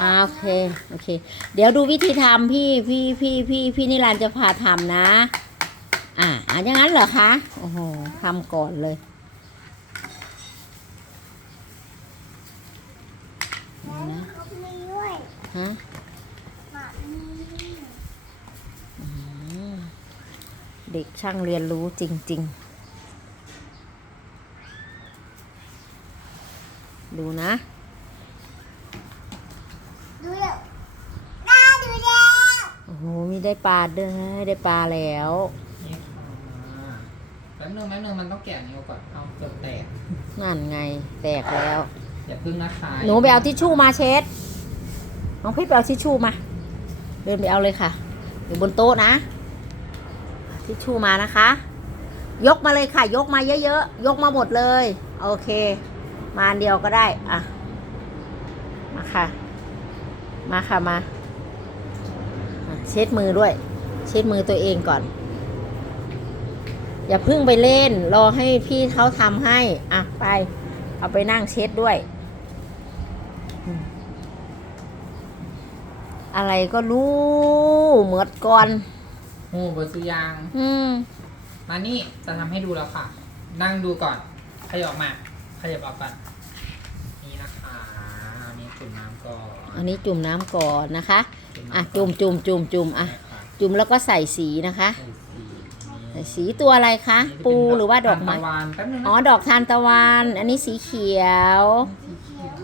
อ่าโอเคโอเค เดี๋ยวดูวิธีทำพี่พี่พี่พี่พี่นิรันดร์จะพาทำนะ อ่าอ่าอย่างนั้นเหรอคะโอ้โหทำก่อนเลยฮะอืมเด็กช่างเรียนรู้จริง ๆ ดูนะ ดูเดี๋ยวน่าดูเดี๋ยว โอ้โห มี ได้ปลาด้วยได้ปลาแล้วนี่ค่ะแป๊บนึงแป๊บนึงมันต้องแกะนิ้วก่อนเอาเกือบแตกนั่นไงแตกแล้ว อย่าพึ่งนะคะหนูไปเอาทิชชู่มาเช็ดน้องพี่ไปเอาทิชชู่มา เดินไปเอาเลยค่ะ อยู่บนโต๊ะนะ ทิชชู่มานะคะ ยกมาเลยค่ะ ยกมาเยอะๆ ยกมาหมดเลย โอเค มาอันเดียวก็ได้ อะ มาค่ะ มาค่ะมาอะ เช็ดมือด้วย เช็ดมือตัวเองก่อน อย่าเพึ่งไปเล่น รอให้พี่เขาทำให้ อะ ไป เอาไปนั่งเช็ดด้วยอืมอะไรก็รู้เหมือดก่อนโอ้เบอร์สุยาง อืม มานี่จะทำให้ดูแล้วค่ะ นั่งดูก่อน ขยับออกมา ขยับออกก่อนนี่นะคะอันนี้ จุ่มน้ำก่อนอันนี้จุ่มน้ำก่อนนะคะน้ำอะก่จุ่มจุ่มจุ่มจุ่มอะใช่ค่ะ จุ่มแล้วก็ใส่สีนะคะ ใส่สีใส่สีตัวอะไรคะนี่ปูหรือว่าดอกไม้ทนตะวันแป๊บนึงนะอ๋อดอกทานตะวัน อันนี้สีเขียวสีเขียว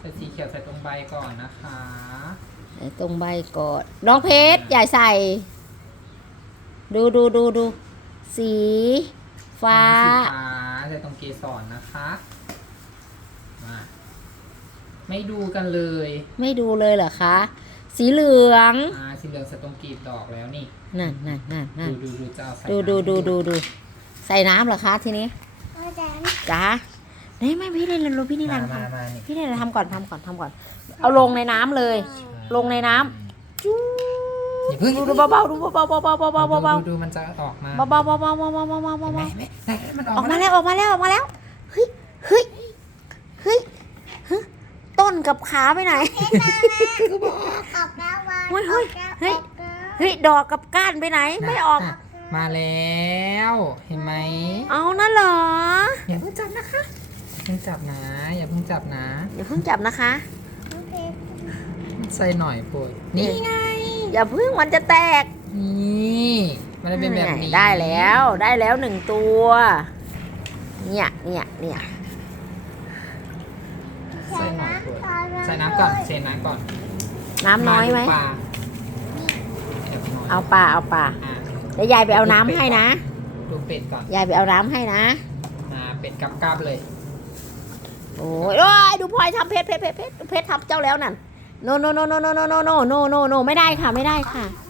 ใส่สีเขียวใส่ตรงใบก่อนนะคะใส่ตรงใบก่อนน้องเพชรอย่าใส่ ดูดูดูดูสี ฟ้าสีฟ้าใส่ตรงเกสรนะคะมา ไม่ดูกันเลยไม่ดูเลยเหรอคะ สีเหลือง อ่าสีเหลืองใส่ตรงกลีบดอกแล้วนี่ นั่นนั่นนั่นนั่นดูดูดูจะเอาใส่ดูดูน้ำดูให้ดูดูใส่น้ำเหรอคะทีนี้อาจารย์จ้าไม่ไม่พี่เล่นรู้พี่นี่รันมาทมามานี่ำพี่นี่รันทำก่อนทำก่อนทำก่อน เอาลงในน้ำเลย ลงในน้ำจู๊อย่าเพิ่งดูดูเบาๆดูเบาๆเบาๆเบาๆเบาๆเบาๆเบาดูดูมันจะออกมาๆเบาๆเบาๆเบาๆเบาๆเบาๆเบาๆเห็นไหมเบาเห็นไหมไหนมันอๆอกออกมามาแล้วออกมาแล้วออกมาแล้วเฮ้ยเฮ้ยเฮ้ยเฮ้ย ต้นกับขาไปไหนกลับแล้วมาเฮ้ยเฮ้ยเฮ้ยกลับแล้วเฮ้ยดอกกับก้านไปไหนไม่ออกะมาแล้วเห็นไหมเอานั่นเหรอ อย่าเพิ่งจับนะคะอย่าเพิ่งจับนะ อย่าเพิ่งจับนะ อย่าเพิ่งจับนะคะ โอเคใส่หน่อยปวดนี่ไงอย่าเพิ่งมันจะแตกนี่มันจะเป็นแบบนี้ได้แล้วได้แล้วหนึ่งตัว เนี่ยเนี่ยเนี่ยใส่หน่อยปวด ใส่น้ำก่อนใส่น้ำก่อนน้ำน้อยไหมาดูปลาเดี๋ยวน้อยเอาปลาเอาปลาอะเดี๋ยวยายไปเอาน้ำให้นะ ดูเป็ดก่อนยายไปเอาน้ำให้นะมาเป็ดกับกราบเลย โอ้ยโอ้ยดูพลอยทำเพชรเพชรเพชรเพชรเพชรทำเจ้าแล้วนั่น โนโนโนโนโนโนโนโนโนโนโนไม่ได้ค่ะไม่ได้ค่ะเ